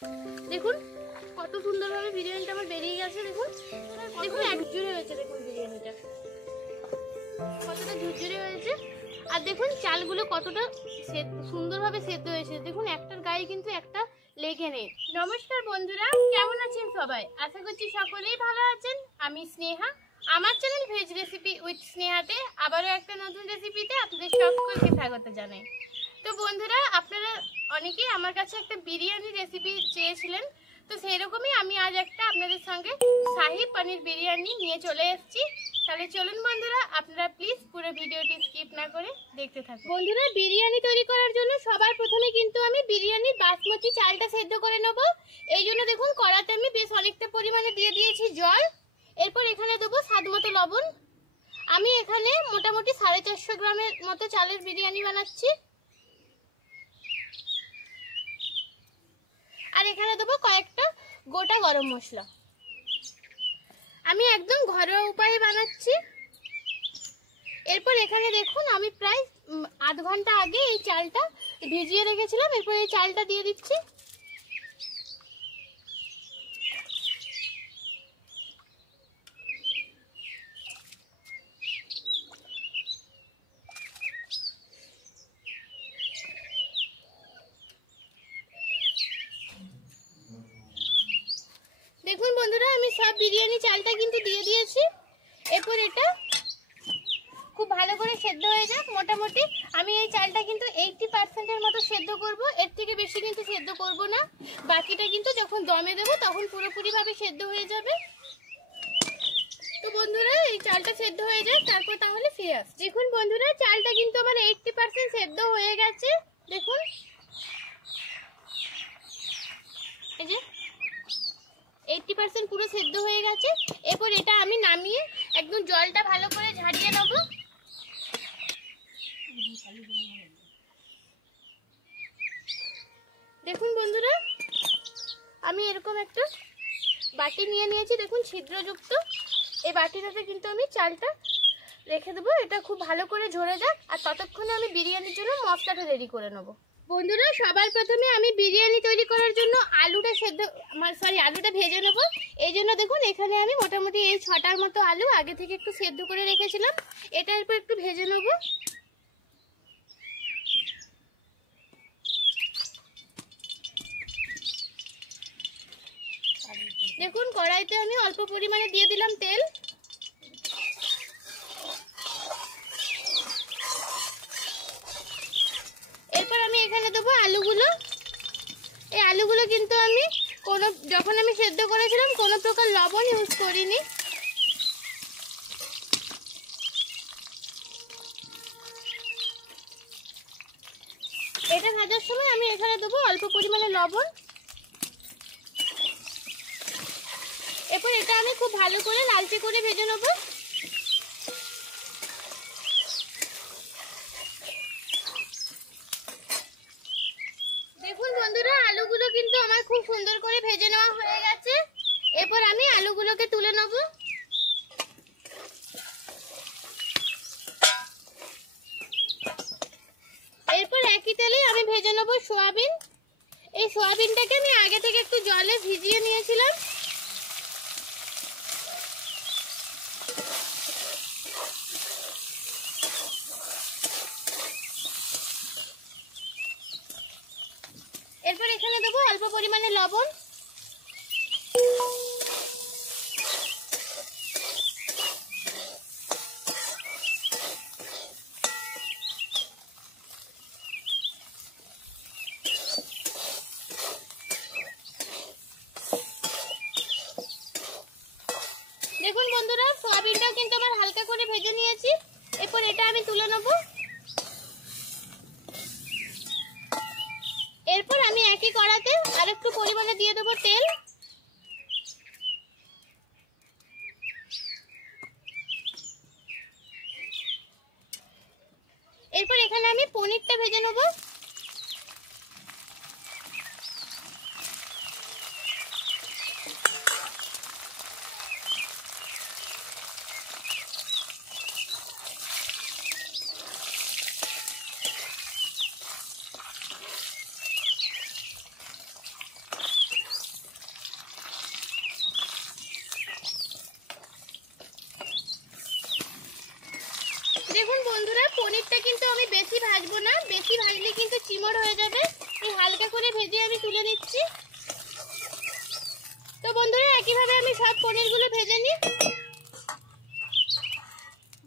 দেখুন কত সুন্দরভাবে বিরিয়ানিটা আমার বেরিয়ে গেছে। দেখুন দেখুন ঝুরঝুরে হয়েছে, দেখুন বিরিয়ানিটা কতটা ঝুরঝুরে হয়েছে। আর দেখুন চালগুলো কতটা সুন্দরভাবে সেদ্ধ হয়েছে। দেখুন একটার গায়ে কিন্তু একটা লেগে নেই। নমস্কার বন্ধুরা, কেমন আছেন সবাই? আশা করছি সকলেই ভালো আছেন। আমি স্নেহা, আমার চ্যানেল ভেজ রেসিপি উইথ স্নেহাতে আবারও একটা নতুন রেসিপিতে আপনাদের সকলকে স্বাগত জানাই। তো বন্ধুরা, আপনারা অনেকেই আমার কাছে একটা বিরিয়ানি রেসিপি চেয়েছিলেন, তো সেই রকমই আমি আজ একটা আপনাদের সঙ্গে শাহী পনির বিরিয়ানি নিয়ে চলে এসেছি। তাহলে চলুন বন্ধুরা, আপনারা প্লিজ পুরো ভিডিওটি স্কিপ না করে দেখতে থাকুন। বন্ধুরা, বিরিয়ানি তৈরি করার জন্য সবার প্রথমে কিন্তু আমি বিরিয়ানি বাসমতি চালটা সেদ্ধ করে নেব। এই জন্য দেখুন কড়াতে আমি বেশ অনেকটা পরিমাণে দিয়ে দিয়েছি জল। এরপর এখানে দেবো স্বাদ মতো লবণ। আমি এখানে মোটামুটি 450 গ্রামের মতো চালের বিরিয়ানি বানাচ্ছি। আর এখানে দেবো কয়েকটা গোটা গরম মশলা। আমি একদম ঘরোয়া উপায়ে বানাচ্ছি। এরপর এখানে দেখুন আমি প্রায় আধ ঘন্টা আগে এই চালটা ভিজিয়ে রেখেছিলাম। এরপর এই চালটা দিয়ে দিচ্ছি। দেখুন বন্ধুরা, আমি সব বিরিয়ানি চালটা কিন্তু দিয়ে দিয়েছি। এরপর এটা খুব ভালো করে সেদ্ধ হয়ে যাক। মোটামুটি আমি এই চালটা কিন্তু 80% মতো সেদ্ধ করব, এর থেকে বেশি কিন্তু সেদ্ধ করব না। বাকিটা কিন্তু যখন দমে দেবো তখন পুরোপুরিভাবে সেদ্ধ হয়ে যাবে। তো বন্ধুরা, এই চালটা সেদ্ধ হয়ে যায়, তারপর তাহলে ফিরে আসছি। দেখুন বন্ধুরা, চালটা কিন্তু আমার 80% সেদ্ধ হয়ে গেছে। দেখুন এই যে 80% পুরো সেদ্ধ হয়ে গেছে। এরপর এটা আমি নামিয়ে একদম জলটা ভালো করে ঝাড়িয়ে নেব। দেখুন বন্ধুরা, আমি এরকম একটা বাটি নিয়ে নিয়েছি, দেখুন ছিদ্রযুক্ত। এই বাটিটাতে কিন্তু আমি চালটা রেখে দেবো। এটা খুব ভালো করে ঝরে যাক, আর ততক্ষণে আমি বিরিয়ানির জন্য মশলাটা রেডি করে নেব। বন্ধুরা, সবার প্রথমে আমি বিরিয়ানি তৈরি করার জন্য আলুটা ভেজে নেব। এই জন্য দেখুন এখানে আমি মোটামুটি এই 6টার মতো আলু আগে থেকে একটু সেদ্ধ করে রেখেছিলাম। এটা এরপর একটু ভেজে নেব। দেখুন কড়াইতে আমি অল্প পরিমাণে দিয়ে দিলাম তেল। এরপর আমি এখানে দেবো আলুগুলো। এই আলুগুলো কিন্তু আমি যখন আমি সেদ্ধ করেছিলাম কোনো প্রকার লবণ ইউজ করিনি। এটা ভাজার সময় আমি এখানে দেবো অল্প পরিমাণে লবণ। এরপর এটা আমি খুব ভালো করে লালচে করে ভেজে নেব। দেখুন বন্ধুরা, আলুগুলো কিন্তু আমার খুব সুন্দর করে ভেজে নেওয়া হয়ে গেছে। এরপর আমি আলুগুলোকে তুলে নেব। এরপর একই তেলে আমি ভেজে নেব সয়াবিন। এই সয়াবিনটাকে আমি আগে থেকে একটু জলে ভিজিয়ে নিয়েছিলাম। এরপর এখানে দেবো অল্প পরিমাণে লবণ। দেখুন বন্ধুরা, সয়াবিনটা কিন্তু আমার হালকা করে ভেজে নিয়েছি। এরপর এটা আমি তুলে নেব। এরপর আমি একই কড়াতে আরেকটু পরিমাণে দিয়ে দেবো তেল। এরপর এখানে আমি পনিরটা ভেজে নেব। পনিরটা কিন্তু আমি বেশি ভাজবো না, বেশি ভাজলে কিন্তু চিমড় হয়ে যাবে। এই হালকা করে ভেজে আমি তুলে নিচ্ছি। তো বন্ধুরা একইভাবে আমি সব পনিরগুলো ভেজে নিই।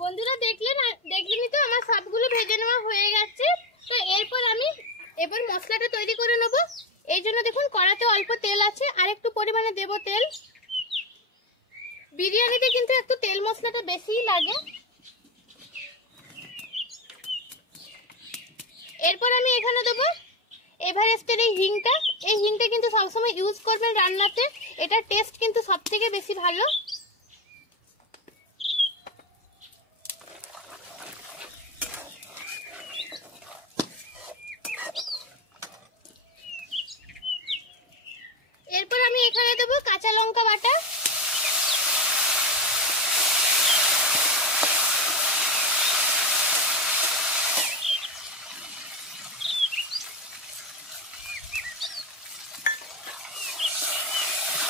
বন্ধুরা দেখলেনই তো আমার সবগুলো ভেজে নেওয়া হয়ে গেছে। তো এবার মশলাটা তৈরি করে নেব। এই জন্য দেখুন কড়াতে অল্প তেল আছে, আর একটু পরিমাণে দেব তেল। বিরিয়ানিতে কিন্তু একটু তেল মশলাটা বেশিই লাগে। এরপর আমি এখানে দেবো এভারেস্টের এই হিংটা। এই হিংটা কিন্তু সবসময় ইউজ করবেন রান্নাতে, এটার টেস্ট কিন্তু সব থেকে বেশি ভালো। এরপর আমি এখানে দেবো কাঁচা লঙ্কা বাটা।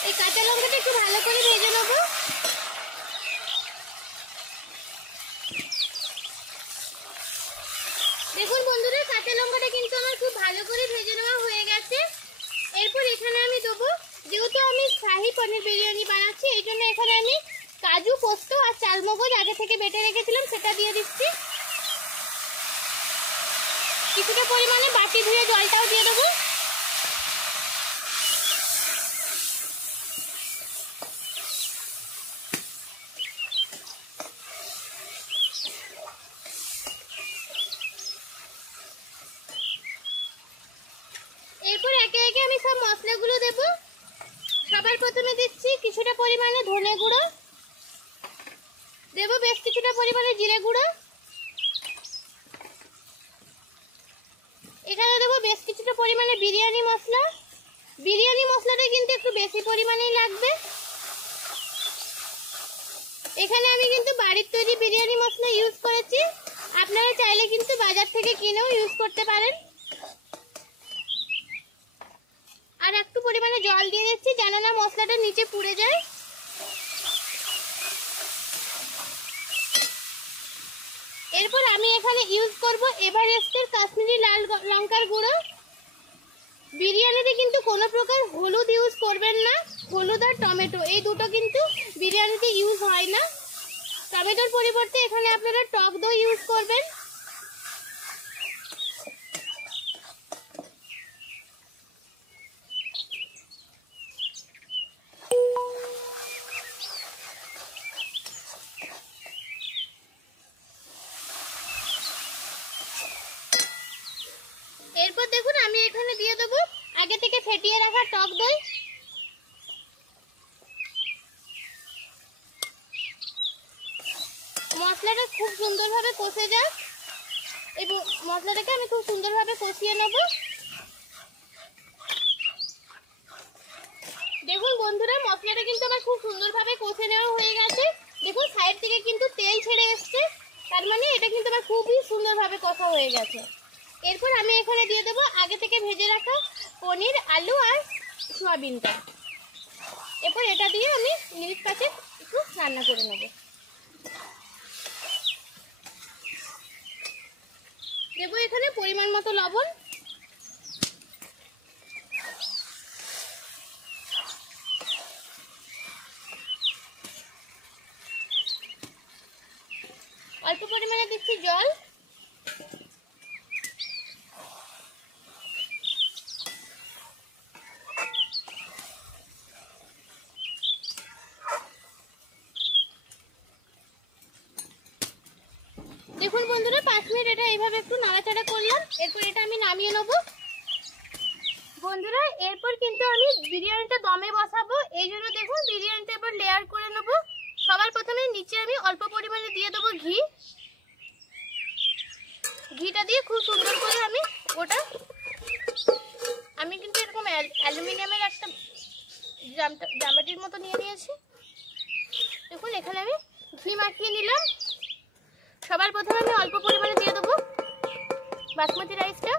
এই কাঁচা লঙ্কাটা একটু ভালো করে ভেজে নেব। দেখুন বন্ধুরা কাঁচা লঙ্কাটা কিন্তু আমার খুব ভালো করে ভেজে নেওয়া হয়ে গেছে। এরপর এখানে আমি দেবো, যেহেতু আমি শাহী পনির বিরিয়ানি বানাচ্ছি এই জন্য এখানে আমি কাজু, পোস্ত আর চালমগজ আগে থেকে বেটে রেখেছিলাম সেটা দিয়ে দিচ্ছি। কিছুটা পরিমাণে বাটি ধুয়ে জলটাও দিয়ে দেবো। এরপর একে একে আমি সব মশলাগুলো দেব। সবার প্রথমে দিচ্ছি কিছুটা পরিমাণে ধনে গুঁড়ো, দেব বেশ কিছুটা পরিমাণে জিরে গুঁড়ো, এখানে দেবো বেশ কিছুটা পরিমাণে বিরিয়ানি মশলা। বিরিয়ানি মশলাটা কিন্তু একটু বেশি পরিমাণেই লাগবে। এখানে আমি কিন্তু বাড়ির তৈরি বিরিয়ানি মশলা ইউজ করেছি, আপনারা চাইলে কিন্তু বাজার থেকে কিনেও ইউজ করতে পারেন। আর একটু পরিমাণে জল দিয়ে দিচ্ছি যেন না মশলাটা নিচে পুড়ে যায়। এরপর আমি এখানে ইউজ করব এভারেস্টের কাশ্মীরি লাল লঙ্কার গুঁড়ো। বিরিয়ানিতে কিন্তু কোনো প্রকার হলুদ ইউজ করবেন না। হলুদ আর টমেটো এই দুটো কিন্তু বিরিয়ানিতে ইউজ হয় না। টমেটোর পরিবর্তে এখানে আপনারা টক দই ইউজ করবেন। এরপর দেখুন আমি এখানে দিয়ে দেবো আগে থেকে ফেটিয়ে রাখা টক দই। মশলাটা খুব সুন্দরভাবে কষে যাক এবং মশলাটাকে আমি খুব সুন্দরভাবে কষিয়ে নেব। দেখুন বন্ধুরা মশলাটা কিন্তু আমার খুব সুন্দরভাবে কষে নেওয়া হয়ে গেছে। দেখুন সাইড থেকে কিন্তু তেল ছেড়ে এসছে, তার মানে এটা কিন্তু আমার খুবই সুন্দরভাবে কষা হয়ে গেছে। এরপর আমি এখানে দিয়ে দেবো আগে থেকে ভেজে রাখা পনির, আলু আর সয়াবিনটা। এরপর এটা দিয়ে আমি মিনিট 5 একটু রান্না করে নেব। দেবো এখানে পরিমাণ মতো লবণ, অল্প পরিমাণে দিচ্ছি জল, দেখুন বন্ধুরা 5 মিনিট এটা এইভাবে একটু নাড়াচাড়া করলাম। এরপর এটা আমি নামিয়ে নেব। বন্ধুরা এরপর কিন্তু আমি বিরিয়ানিটা দমে বসাবো, এই জন্য দেখুন বিরিয়ানিটা এবার লেয়ার করে নেব। সবার প্রথমে নিচে আমি অল্প পরিমাণে দিয়ে দেবো ঘি। ঘিটা দিয়ে খুব সুন্দর করে আমি কিন্তু এরকম অ্যালুমিনিয়ামের একটা জামাটির মতো নিয়ে নিয়েছি। দেখুন এখানে আমি ঘি মাখিয়ে নিলাম। সবার প্রথমে আমি অল্প পরিমাণে দিয়ে দেবো বাসমতি রাইসটা।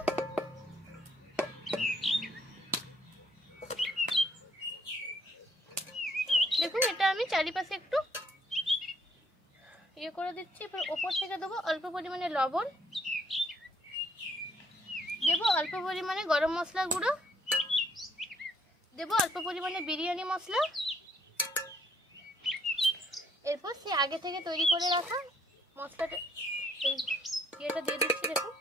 দেখুন এটা আমি চারিপাশে একটু ইয়ে করে দিচ্ছি। এবার ওপর থেকে দেবো অল্প পরিমাণে লবণ। অল্প পরিমাণে গরম মশলা গুঁড়ো, দেব অল্প পরিমাণে বিরিয়ানি মশলা। এরপর সে আগে থেকে তৈরি করে রাখা মশলাটা এই ইয়েটা দিয়ে দিচ্ছি। দেখুন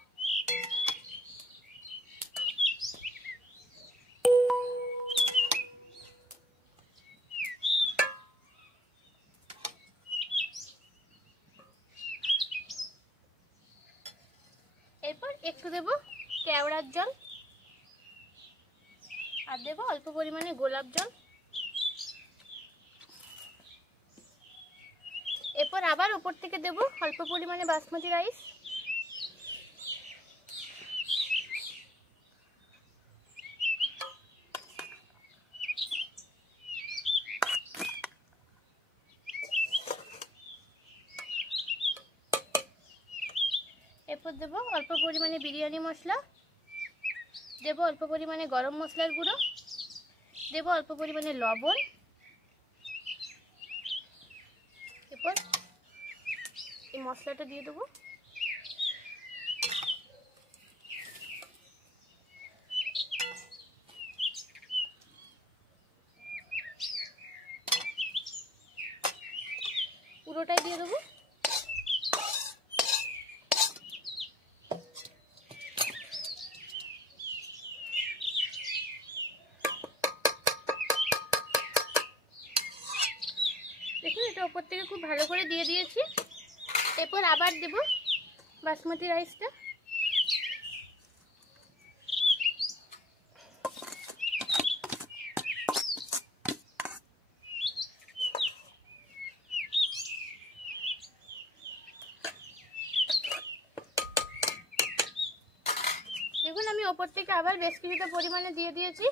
এরপর একটু দেব কেওড়ার জল আর দেব অল্প পরিমাণে গোলাপ জল। এরপর আবার উপর থেকে দেব অল্প পরিমাণে বাসমতি রাইস। এরপর দেব অল্প পরিমাণে বিরিয়ানি মশলা, দেব অল্প পরিমাণে গরম মশলার গুঁড়ো, দেব অল্প পরিমাণে লবণ। এরপর এই মশলাটা দিয়ে দেবো। পুরোটাই দিয়ে দেবো। দেখুন এটা উপর থেকে খুব ভালো করে দিয়ে দিয়েছি। এরপর আবার দেব বাসমতি রাইসটা। দেখুন আমি ওপর থেকে আবার বেশ কিছুটা পরিমাণে দিয়ে দিয়েছি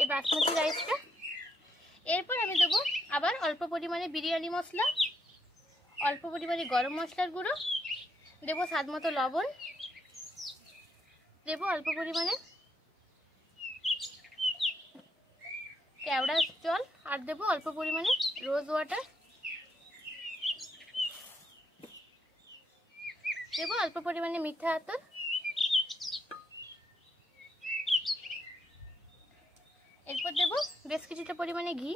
এই বাসমতি রাইসটা। এরপর আমি দেবো আবার অল্প পরিমাণে বিরিয়ানি মশলা, অল্প পরিমাণে গরম মশলার গুঁড়ো, দেবো স্বাদ মতো লবণ, দেবো অল্প পরিমাণে কেওড়ার জল আর দেবো অল্প পরিমাণে রোজ ওয়াটার, দেবো অল্প পরিমাণে মিঠা আতর। এরপর দেবো বেশ কিছুটা পরিমাণে ঘি।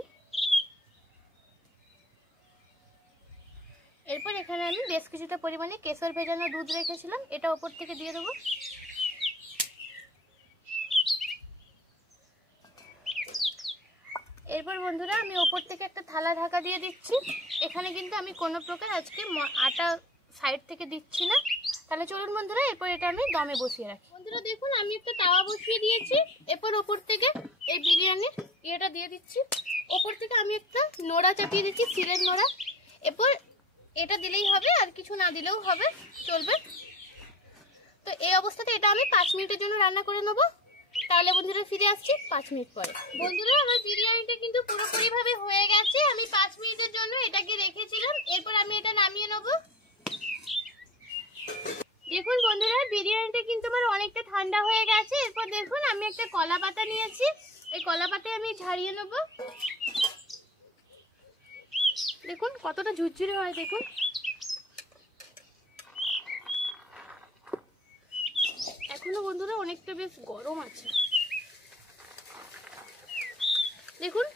এরপর এখানে আমি বেশ কিছুটা পরিমাণে কেশর ভেজানো দুধ রেখেছিলাম, এটা ওপর থেকে দিয়ে দেবো। এরপর বন্ধুরা আমি ওপর থেকে একটা থালা ঢাকা দিয়ে দিচ্ছি। এখানে কিন্তু আমি কোনো প্রকার আজকে আটা সাইড থেকে দিচ্ছি না। তাহলে চলুন বন্ধুরা এরপর এটা আমি দমে বসিয়ে রাখি। বন্ধুরা দেখুন আমি একটা তাওয়া বসিয়ে দিয়েছি। এরপর ওপর থেকে এই বিরিয়ানির ইয়েটা দিয়ে দিচ্ছি। ওপর থেকে আমি একটা নোড়া চাপিয়ে দিচ্ছি, সিলের নোড়া। এরপর এটা দিলেই হবে, আর কিছু না দিলেও হবে, চলবে। তো এই অবস্থাতে এটা আমি 5 মিনিটের জন্য রান্না করে নেবো। তাহলে বন্ধুরা ফিরে আসছি 5 মিনিট পরে। বন্ধুরা আমার বিরিয়ানিটা কিন্তু পুরোপুরিভাবে হয়ে গেছে। আমি 5 মিনিটের জন্য এটাকে রেখেছিলাম। এরপর আমি এটা নামিয়ে নেব। দেখুন বন্ধুরা বিরিয়ানিটা কিন্তু আমার অনেকটা ঠান্ডা হয়ে গেছে। এরপর দেখুন আমি একটা কলা পাতা নিয়েছি, এই কলা পাতায় আমি ঝাড়িয়ে নেব। দেখুন কতটা ঝুরঝুরে হয়। দেখুন এখনো বন্ধুরা অনেকটা বেশ গরম আছে। দেখুন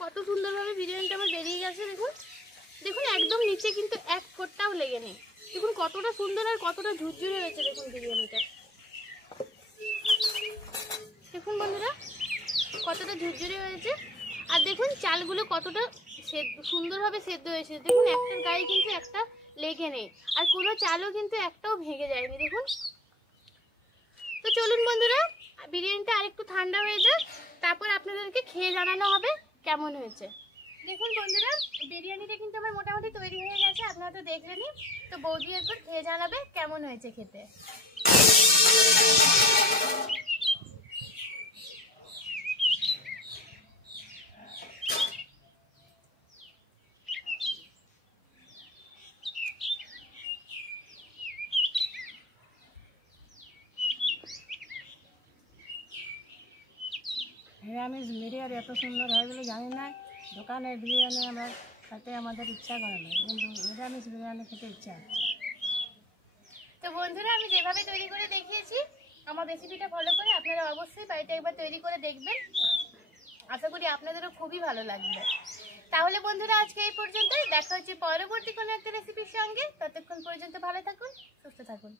কত সুন্দরভাবে বিরিয়ানিটা আমার বেরিয়ে গেছে। দেখুন দেখুন একদম নিচে কিন্তু এক ফোঁটাও লেগে নেই। দেখুন কতটা সুন্দর আর কতটা ঝুরঝুরে হয়েছে দেখুন বিরিয়ানিটা। দেখুন বন্ধুরা কতটা ঝুরঝুরে হয়েছে। আর দেখুন চালগুলো কতটা সুন্দরভাবে সেদ্ধ হয়েছে। দেখুন একটার গায়ে কিন্তু একটা লেগে নেই, আর কোনো চালও কিন্তু একটাও ভেঙে যায়নি। দেখুন তো চলুন বন্ধুরা বিরিয়ানিটা আরেকটু ঠান্ডা হয়ে যাক, তারপর আপনাদেরকে খেয়ে জানানো হবে কেমন হয়েছে। দেখুন বন্ধুরা বিরিয়ানিটা কিন্তু আমার মোটামুটি তৈরি হয়ে গেছে, আপনারা তো দেখলেনই। তো বৌদি এরপর খেয়ে জানাবে কেমন হয়েছে খেতে। নিরামিষ বিরিয়ানি এত সুন্দর হয় বলে জানি না। দোকানের বিরিয়ানি আমরা খেতে আমাদের ইচ্ছা করে না, কিন্তু নিরামিষ বিরিয়ানি খেতে ইচ্ছা হচ্ছে। তো বন্ধুরা আমি যেভাবে তৈরি করে দেখিয়েছি আমার রেসিপিটা ফলো করে আপনারা অবশ্যই বাড়িতে একবার তৈরি করে দেখবেন। আশা করি আপনাদেরও খুবই ভালো লাগবে। তাহলে বন্ধুরা আজকে এই পর্যন্তই, দেখা হচ্ছে পরবর্তী কোনো একটা রেসিপির সঙ্গে। ততক্ষণ পর্যন্ত ভালো থাকুন, সুস্থ থাকুন।